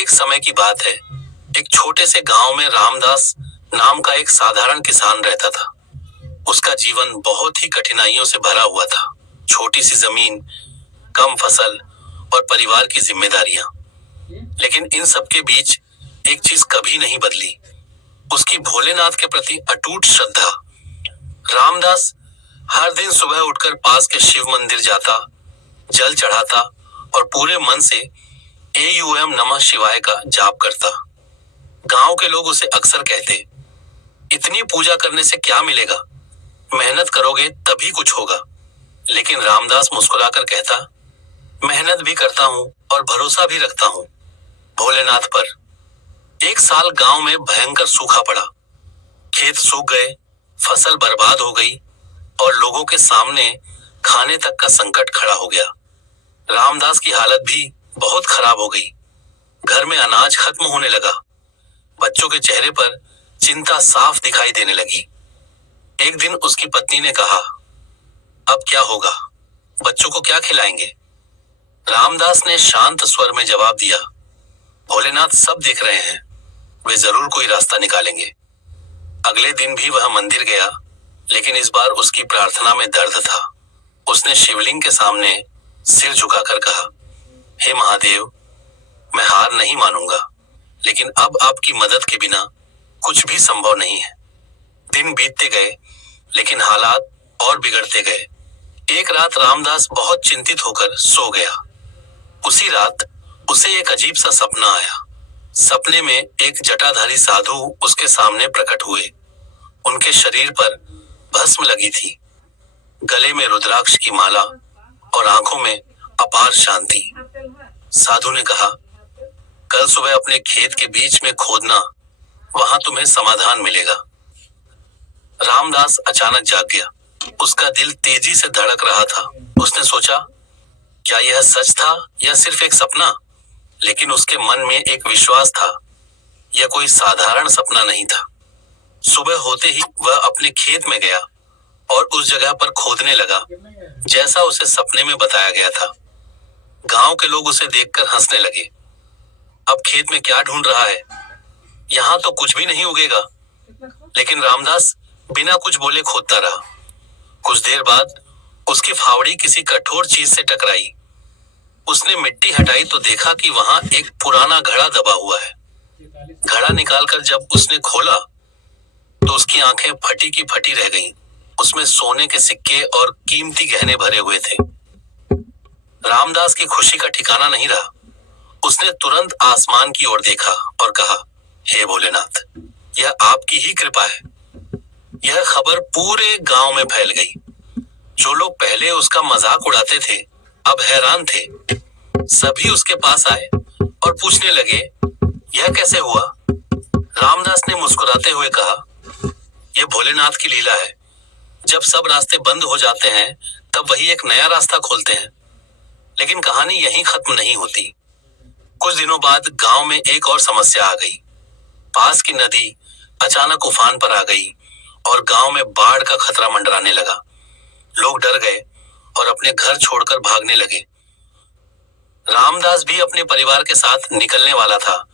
एक समय की बात है। एक छोटे से गांव में रामदास नाम का एक साधारण किसान रहता था। उसका जीवन बहुत ही कठिनाइयों से भरा हुआ था। छोटी सी जमीन, कम फसल और परिवार की जिम्मेदारियां। लेकिन इन सब के बीच एक चीज कभी नहीं बदली, उसकी भोलेनाथ के प्रति अटूट श्रद्धा। रामदास हर दिन सुबह उठकर पास के शिव मंदिर जाता, जल चढ़ाता और पूरे मन से एयूएम नमः शिवाय का जाप करता। गांव के लोग उसे अक्सर कहते, इतनी पूजा करने से क्या मिलेगा, मेहनत करोगे तभी कुछ होगा। लेकिन रामदास मुस्कुराकर कहता, मेहनत भी करता हूँ और भरोसा भी रखता हूँ भोलेनाथ पर। एक साल गांव में भयंकर सूखा पड़ा। खेत सूख गए, फसल बर्बाद हो गई और लोगों के सामने खाने तक का संकट खड़ा हो गया। रामदास की हालत भी बहुत खराब हो गई। घर में अनाज खत्म होने लगा। बच्चों के चेहरे पर चिंता साफ दिखाई देने लगी। एक दिन उसकी पत्नी ने कहा, अब क्या होगा, बच्चों को क्या खिलाएंगे? रामदास ने शांत स्वर में जवाब दिया, भोलेनाथ सब देख रहे हैं, वे जरूर कोई रास्ता निकालेंगे। अगले दिन भी वह मंदिर गया, लेकिन इस बार उसकी प्रार्थना में दर्द था। उसने शिवलिंग के सामने सिर झुकाकर कहा, हे महादेव, मैं हार नहीं मानूंगा, लेकिन अब आपकी मदद के बिना कुछ भी संभव नहीं है। दिन बीतते गए, लेकिन हालात और बिगड़ते गए। एक रात रामदास बहुत चिंतित होकर सो गया। उसी रात उसे एक अजीब सा सपना आया। सपने में एक जटाधारी साधु उसके सामने प्रकट हुए। उनके शरीर पर भस्म लगी थी, गले में रुद्राक्ष की माला और आंखों में अपार शांति। साधु ने कहा, कल सुबह अपने खेत के बीच में खोदना, वहां तुम्हें समाधान मिलेगा। रामदास अचानक जाग गया। उसका दिल तेजी से धड़क रहा था। उसने सोचा, क्या यह सच था या सिर्फ एक सपना? लेकिन उसके मन में एक विश्वास था, यह कोई साधारण सपना नहीं था। सुबह होते ही वह अपने खेत में गया और उस जगह पर खोदने लगा, जैसा उसे सपने में बताया गया था। गांव के लोग उसे देखकर हंसने लगे। अब खेत में क्या ढूंढ रहा है, यहाँ तो कुछ भी नहीं उगेगा। लेकिन रामदास बिना कुछ बोले खोदता रहा। कुछ देर बाद उसकी फावड़ी किसी कठोर चीज से टकराई। उसने मिट्टी हटाई तो देखा कि वहां एक पुराना घड़ा दबा हुआ है। घड़ा निकालकर जब उसने खोला तो उसकी आंखें फटी की फटी रह गईं। उसमें सोने के सिक्के और कीमती गहने भरे हुए थे। रामदास की खुशी का ठिकाना नहीं रहा। उसने तुरंत आसमान की ओर देखा और कहा, हे भोलेनाथ, यह आपकी ही कृपा है। यह खबर पूरे गांव में फैल गई। जो लोग पहले उसका मजाक उड़ाते थे, अब हैरान थे। सभी उसके पास आए और पूछने लगे, यह कैसे हुआ? रामदास ने मुस्कुराते हुए कहा, यह भोलेनाथ की लीला है। जब सब रास्ते बंद हो जाते हैं, तब वही एक नया रास्ता खोलते हैं। लेकिन कहानी यहीं खत्म नहीं होती। कुछ दिनों बाद गांव में एक और समस्या आ गई। पास की नदी अचानक उफान पर आ गई और गांव में बाढ़ का खतरा मंडराने लगा। लोग डर गए और अपने घर छोड़कर भागने लगे। रामदास भी अपने परिवार के साथ निकलने वाला था,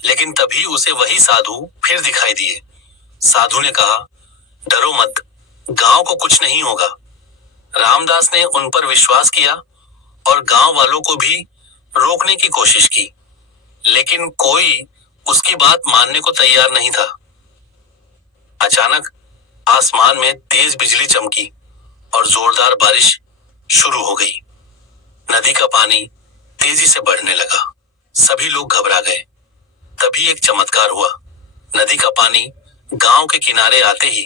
लेकिन तभी उसे वही साधु फिर दिखाई दिए। साधु ने कहा, डरो मत, गांव को कुछ नहीं होगा। रामदास ने उन पर विश्वास किया और गांव वालों को भी रोकने की कोशिश की, लेकिन कोई उसकी बात मानने को तैयार नहीं था। अचानक आसमान में तेज बिजली चमकी और जोरदार बारिश शुरू हो गई। नदी का पानी तेजी से बढ़ने लगा। सभी लोग घबरा गए। तभी एक चमत्कार हुआ। नदी का पानी गांव के किनारे आते ही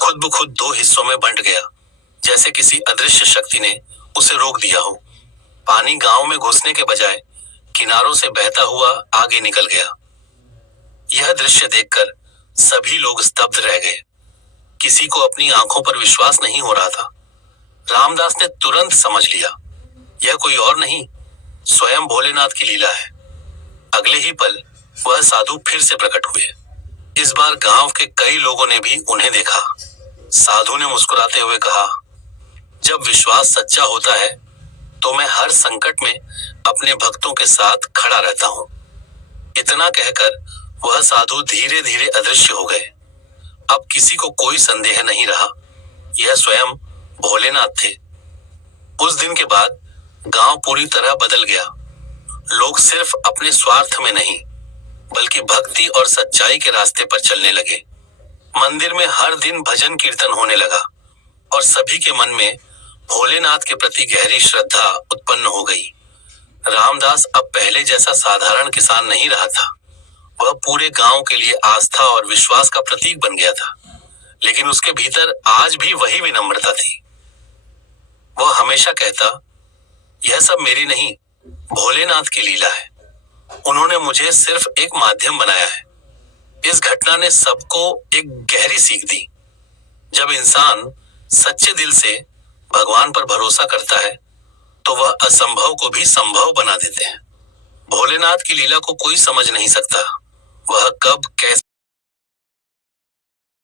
खुद ब खुद दो हिस्सों में बंट गया, जैसे किसी अदृश्य शक्ति ने उसे रोक दिया हो। पानी गांव में घुसने के बजाय किनारों से बहता हुआ आगे निकल गया। यह दृश्य देखकर सभी लोग स्तब्ध रह गए। किसी को अपनी आंखों पर विश्वास नहीं हो रहा था। रामदास ने तुरंत समझ लिया, यह कोई और नहीं, स्वयं भोलेनाथ की लीला है। अगले ही पल वह साधु फिर से प्रकट हुए। इस बार गांव के कई लोगों ने भी उन्हें देखा। साधु ने मुस्कुराते हुए कहा, जब विश्वास सच्चा होता है तो मैं हर संकट में अपने भक्तों के साथ खड़ा रहता हूँ। इतना कहकर वह साधु धीरे धीरे अदृश्य हो गए। अब किसी को कोई संदेह नहीं रहा, यह स्वयं भोलेनाथ थे। उस दिन के बाद गांव पूरी तरह बदल गया। लोग सिर्फ अपने स्वार्थ में नहीं, बल्कि भक्ति और सच्चाई के रास्ते पर चलने लगे। मंदिर में हर दिन भजन कीर्तन होने लगा और सभी के मन में भोलेनाथ के प्रति गहरी श्रद्धा उत्पन्न हो गई। रामदास अब पहले जैसा साधारण किसान नहीं रहा था। वह पूरे गांव के लिए आस्था और विश्वास का प्रतीक बन गया था। लेकिन उसके भीतर आज भी वही विनम्रता थी। वह हमेशा कहता, यह सब मेरी नहीं, भोलेनाथ की लीला है। उन्होंने मुझे सिर्फ एक माध्यम बनाया है। इस घटना ने सबको एक गहरी सीख दी। जब इंसान सच्चे दिल से भगवान पर भरोसा करता है, तो वह असंभव को भी संभव बना देते हैं। भोलेनाथ की लीला को कोई समझ नहीं सकता। वह कब, कैसे